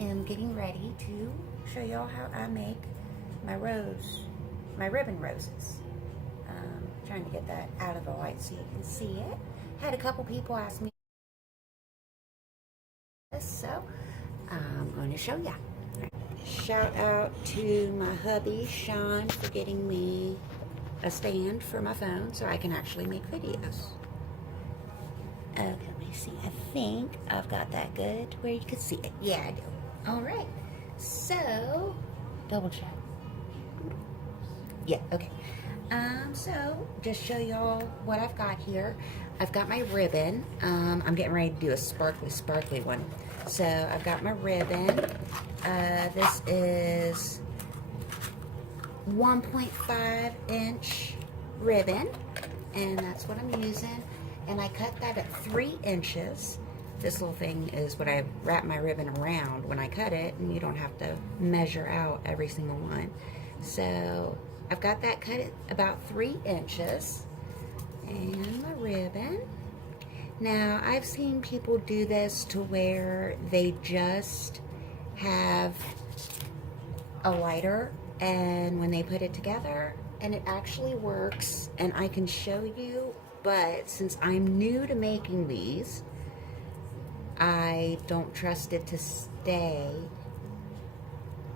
am getting ready to show y'all how I make my ribbon roses. Trying to get that out of the light so you can see it. Had a couple people ask me this, so I'm going to show ya. Shout out to my hubby, Sean, for getting me a stand for my phone so I can actually make videos. Okay, let me see. I think I've got that good where you can see it. Yeah, I do. All right. So, double check. Yeah, okay. So just show y'all what I've got here. I've got my ribbon. I'm getting ready to do a sparkly one. So I've got my ribbon. This is 1.5 inch ribbon, and that's what I'm using. And I cut that at 3 inches. This little thing is what I wrap my ribbon around when I cut it, and you don't have to measure out every single one. So I've got that cut at about 3 inches, and my ribbon. Now, I've seen people do this to where they just have a lighter, and when they put it together, and it actually works, and I can show you, but since I'm new to making these, I don't trust it to stay.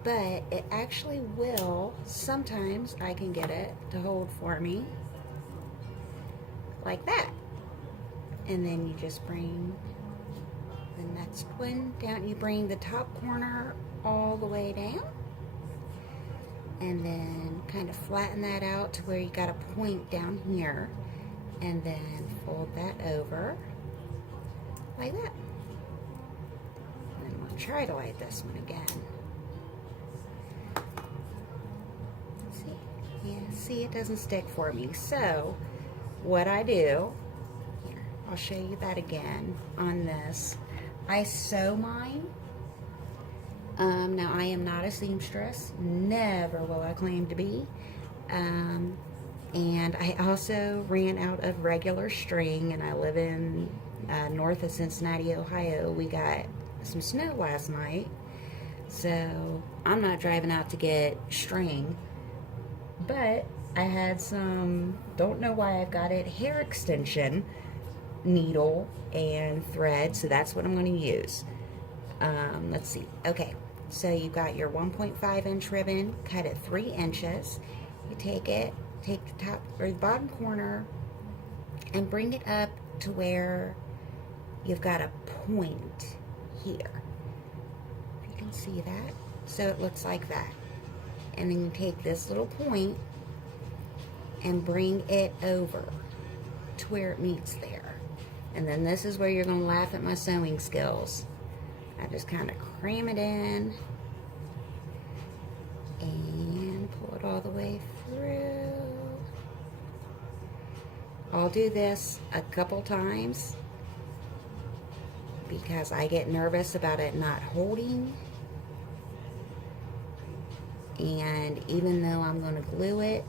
But it actually will. Sometimes I can get it to hold for me like that. And then you just bring the next one down. You bring the top corner all the way down. And then kind of flatten that out to where you got a point down here. And then fold that over like that. And then we'll try to light this one again. Yeah, see, it doesn't stick for me. So what I do, here, I'll show you that again on this. I sew mine. Now I am not a seamstress. Never will I claim to be. And I also ran out of regular string, and I live in north of Cincinnati, Ohio. We got some snow last night, so I'm not driving out to get string. But I had some, don't know why I've got it, hair extension needle and thread, so that's what I'm going to use. Let's see. Okay, so you've got your 1.5 inch ribbon cut at 3 inches. You take the top or the bottom corner and bring it up to where you've got a point here. If you can see that. So it looks like that. And then you take this little point and bring it over to where it meets there. And then this is where you're going to laugh at my sewing skills. I just kind of cram it in and pull it all the way through. I'll do this a couple times because I get nervous about it not holding. And even though I'm going to glue it,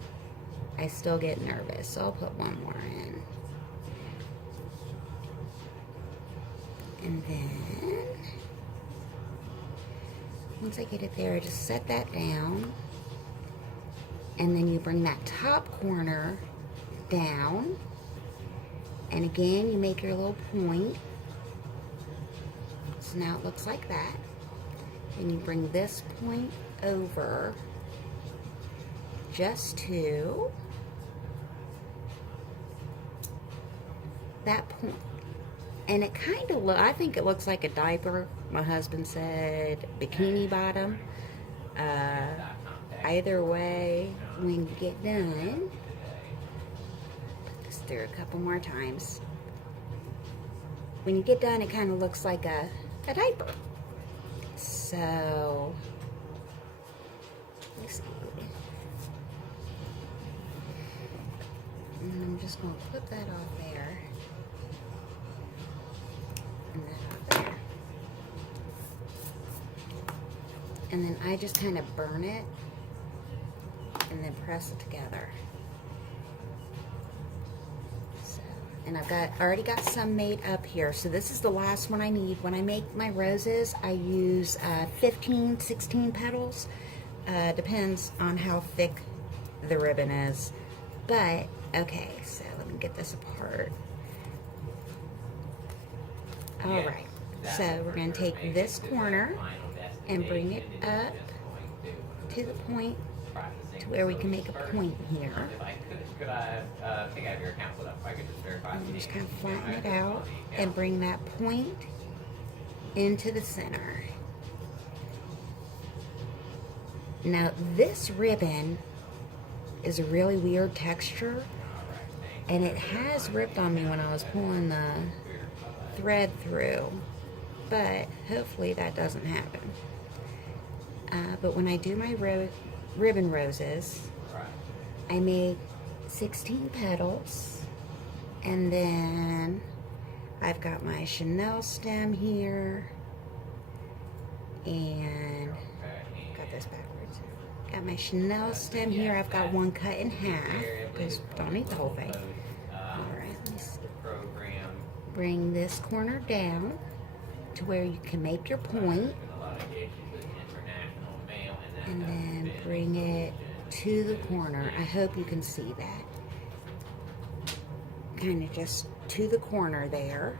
I still get nervous. So I'll put one more in. And then, once I get it there, I just set that down. And then you bring that top corner down. And again, you make your little point. So now it looks like that. And you bring this point over just to that point. And it kind of I think it looks like a diaper. My husband said bikini bottom. Either way, when you get done, put this through a couple more times. When you get done, it kind of looks like a diaper. So, let's see. And I'm just going to put that off there. And that off there. And then I just kind of burn it and then press it together. So, And I've already got some made up here. So this is the last one I need. When I make my roses, I use 15, 16 petals. Depends on how thick the ribbon is. But, okay, so let me get this apart. Alright, so we're going to take this corner and bring it up to the point to where we can make a point here. And just kind of flatten it out and bring that point into the center. Now this ribbon is a really weird texture, and it has ripped on me when I was pulling the thread through, but hopefully that doesn't happen. But when I do my ribbon roses, I make 16 petals, and then I've got my chenille stem here, and got this backwards. Got my chenille stem here. I've got one cut in half because don't need the whole thing. All right, let me see. Bring this corner down to where you can make your point, and then bring it to the corner. I hope you can see that. Kind of just to the corner there.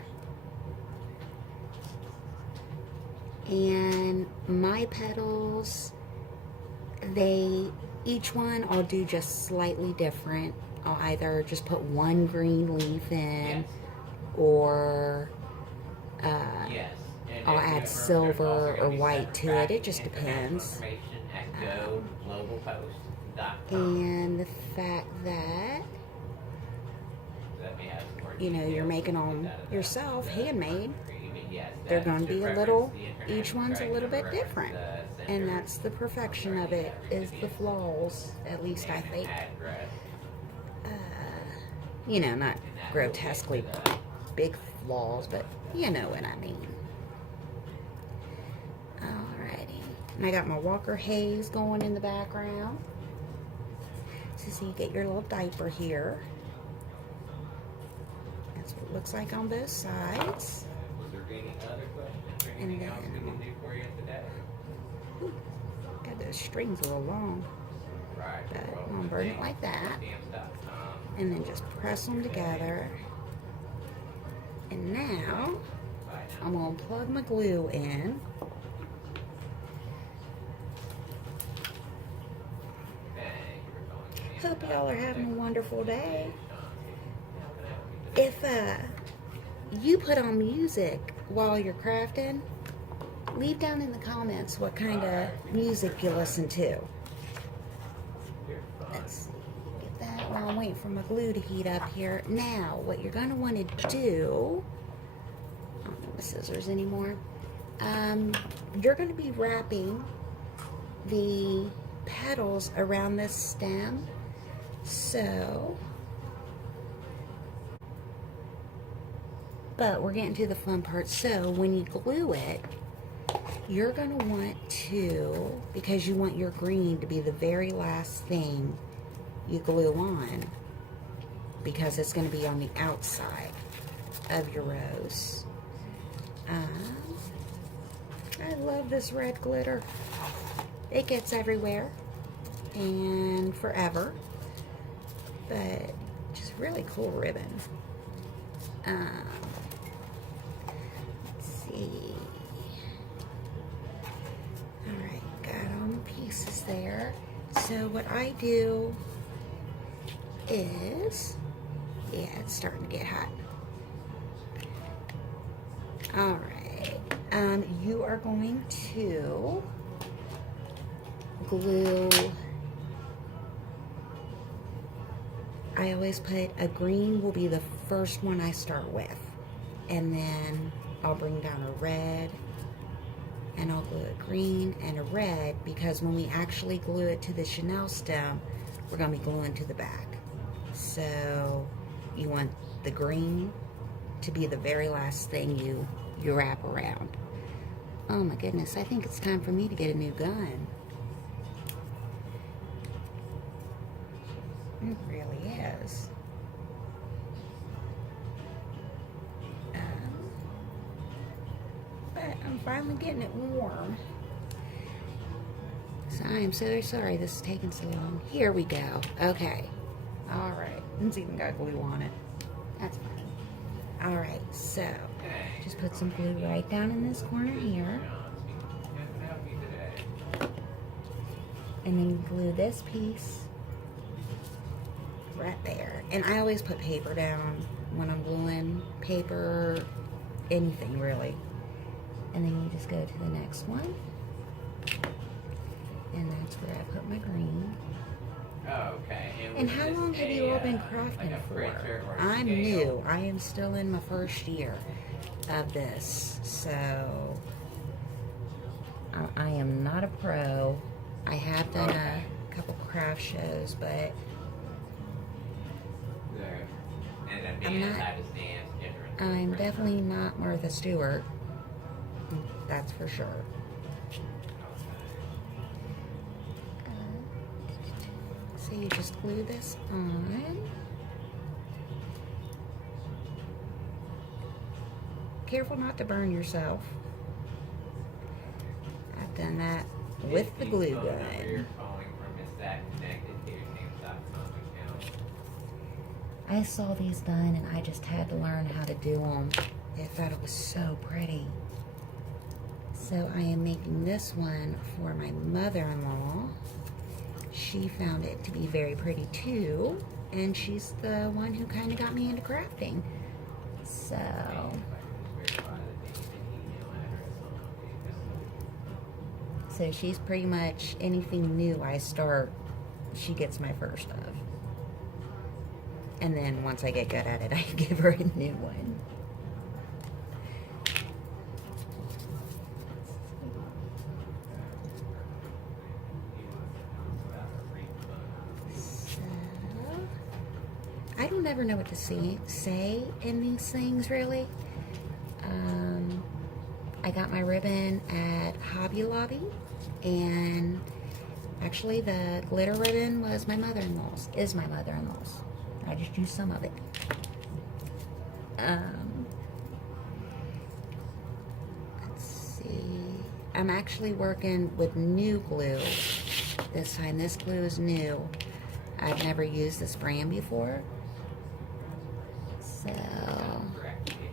And my petals, each one I'll do just slightly different. I'll either just put one green leaf in, or I'll add silver or white to it. It just depends. And the fact that, you know, you're making them yourself, handmade, they're going to be each one's a little bit different. And that's the perfection of it, is the flaws, at least I think. You know, not grotesquely big flaws, but you know what I mean. Alrighty. And I got my Walker Hayes going in the background. So you get your little diaper here. That's what it looks like on both sides. And then, ooh, got those strings a little long. But I'm going to burn it like that. And then just press them together. And now, I'm going to plug my glue in. Hope y'all are having a wonderful day. If you put on music while you're crafting, leave down in the comments what kind of music you listen to. Let's get that while I'm waiting for my glue to heat up here. Now, what you're going to want to do, I don't need my scissors anymore. You're going to be wrapping the petals around this stem. So, but we're getting to the fun part. So when you glue it, you're going to want to, because you want your green to be the very last thing you glue on, because it's going to be on the outside of your rose. I love this red glitter. It gets everywhere and forever, but just really cool ribbon. Let's see. Alright, got all my pieces there. So what I do is, yeah, it's starting to get hot. Alright, you are going to glue, I always put a green will be the first one I start with, and then I'll bring down a red, and I'll glue a green and a red, because when we actually glue it to the chenille stem, we're going to be gluing to the back. So you want the green to be the very last thing you wrap around. Oh my goodness, I think it's time for me to get a new gun. It really is. I'm finally getting it warm. So I am so sorry this is taking so long. Here we go. Okay. Alright. It's even got glue on it. That's fine. Alright, so just put some glue right down in this corner here. And then glue this piece right there. And I always put paper down when I'm gluing. Paper, anything really. And then you just go to the next one. And that's where I put my green. Oh, okay. And how long have you all been crafting for? I'm new. I am still in my first year of this. So I am not a pro. I have done a couple craft shows, but I'm definitely not Martha Stewart. That's for sure. So you just glue this on. Careful not to burn yourself. I've done that with the glue gun. I saw these done and I just had to learn how to do them. I thought it was so pretty. So I am making this one for my mother-in-law. She found it to be very pretty too, and she's the one who kind of got me into crafting. So she's pretty much anything new I start, she gets my first of. And then once I get good at it, I give her a new one. I don't ever know what to say in these things, really. I got my ribbon at Hobby Lobby, and actually the glitter ribbon was my mother-in-law's, is my mother-in-law's. I just used some of it. Let's see. I'm actually working with new glue this time. This glue is new. I've never used this brand before. So,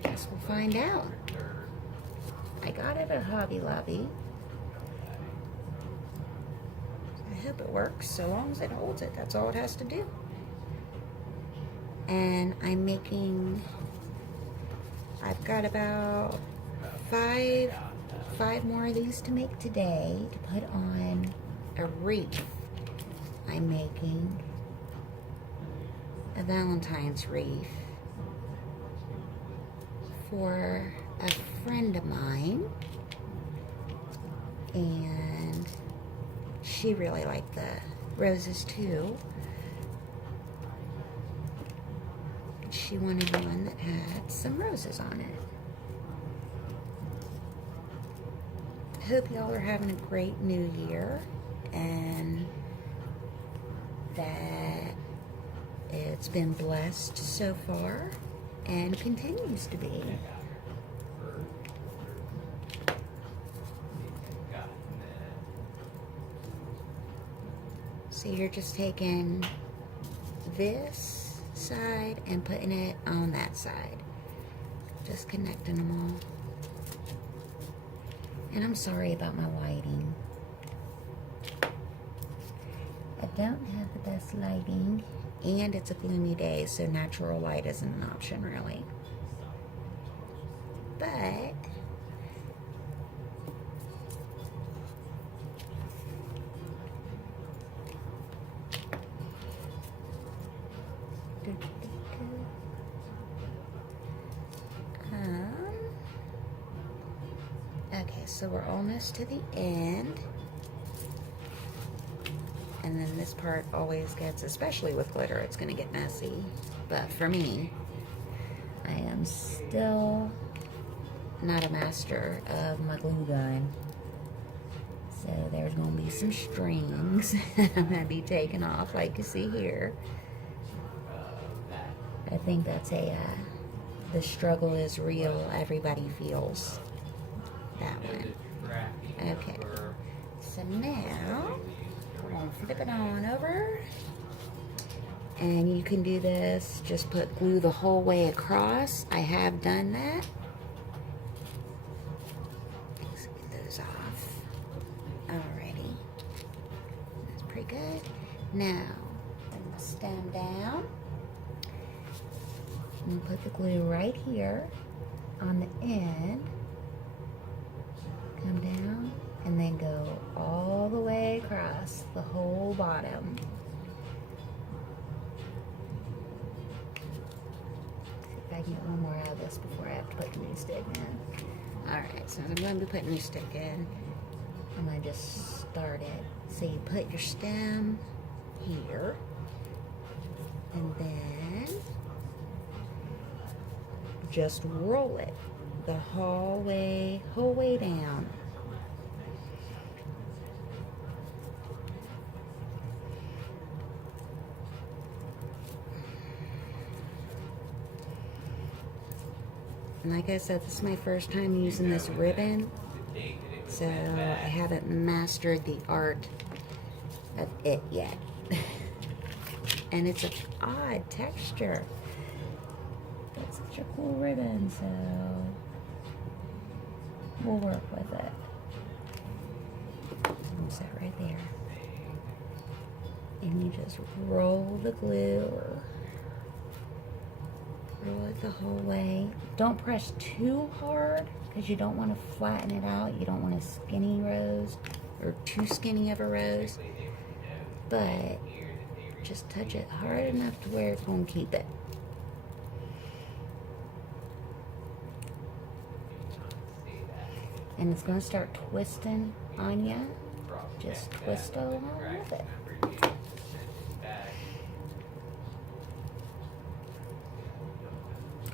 guess we'll find out. I got it at Hobby Lobby. I hope it works, so long as it holds it. That's all it has to do. And I'm making, I've got about five more of these to make today to put on a wreath. I'm making a Valentine's wreath for a friend of mine, and she really liked the roses too. She wanted one that had some roses on it. Hope y'all are having a great new year, and that it's been blessed so far and continues to be. So you're just taking this side and putting it on that side. Just connecting them all. And I'm sorry about my lighting. I don't have the best lighting, and it's a gloomy day, so natural light isn't an option really. But okay, so we're almost to the end. And then this part always gets, especially with glitter, it's going to get messy. But for me, I am still not a master of my glue gun. So there's going to be some strings I'm going to be taking off, like you see here. I think that's the struggle is real, everybody feels. That one. Okay. So now, we're going to flip it on over. And you can do this, just put glue the whole way across. I have done that. Let's get those off. Alrighty. That's pretty good. Now, bring the stem down. And put the glue right here on the end. Come down and then go all the way across the whole bottom. I can get one more out of this before I have to put the new stick in. Alright, so I'm going to be putting new stick in. I'm going to just start it. So you put your stem here. And then just roll it the whole way down. Like I said, this is my first time using this ribbon, so I haven't mastered the art of it yet. And it's an odd texture. But such a cool ribbon, so we'll work with it. Use that right there. And you just roll the glue. Roll it the whole way. Don't press too hard because you don't want to flatten it out. You don't want a skinny rose or too skinny of a rose. But just touch it hard enough to where it's going to keep it. And it's going to start twisting on you. Just twist along with it.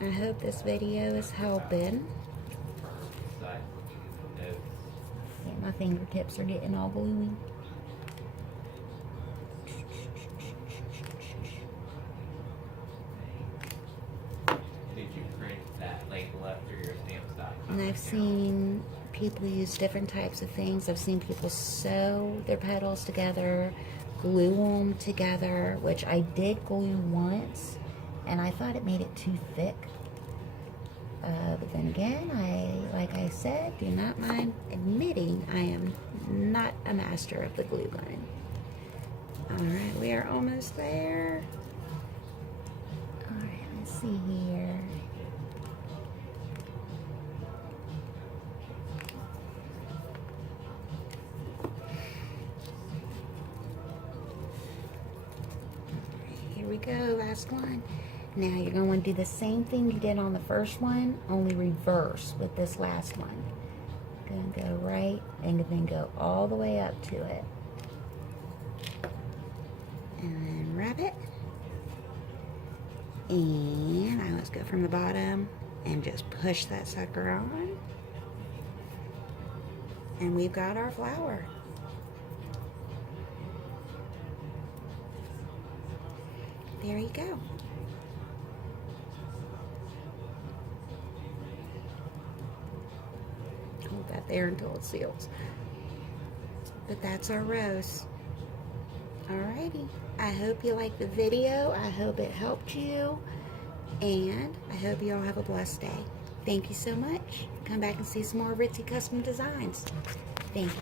I hope this video is helping. Yeah, my fingertips are getting all gluey. Did you print that label after your stamps.com? And I've seen people use different types of things. I've seen people sew their petals together, glue them together, which I did glue once, and I thought it made it too thick. But then again, like I said, do not mind admitting I am not a master of the glue gun. Alright, we are almost there. Alright, let's see here. Here we go, last one. Now you're going to want to do the same thing you did on the first one, only reverse with this last one. Going to go right and then go all the way up to it. And then wrap it. And I let's go from the bottom and just push that sucker on. And we've got our flower. There you go. Hold that there until it seals. But that's our rose. Alrighty. I hope you liked the video. I hope it helped you. And I hope you all have a blessed day. Thank you so much. Come back and see some more Ritzie custom designs. Thank you.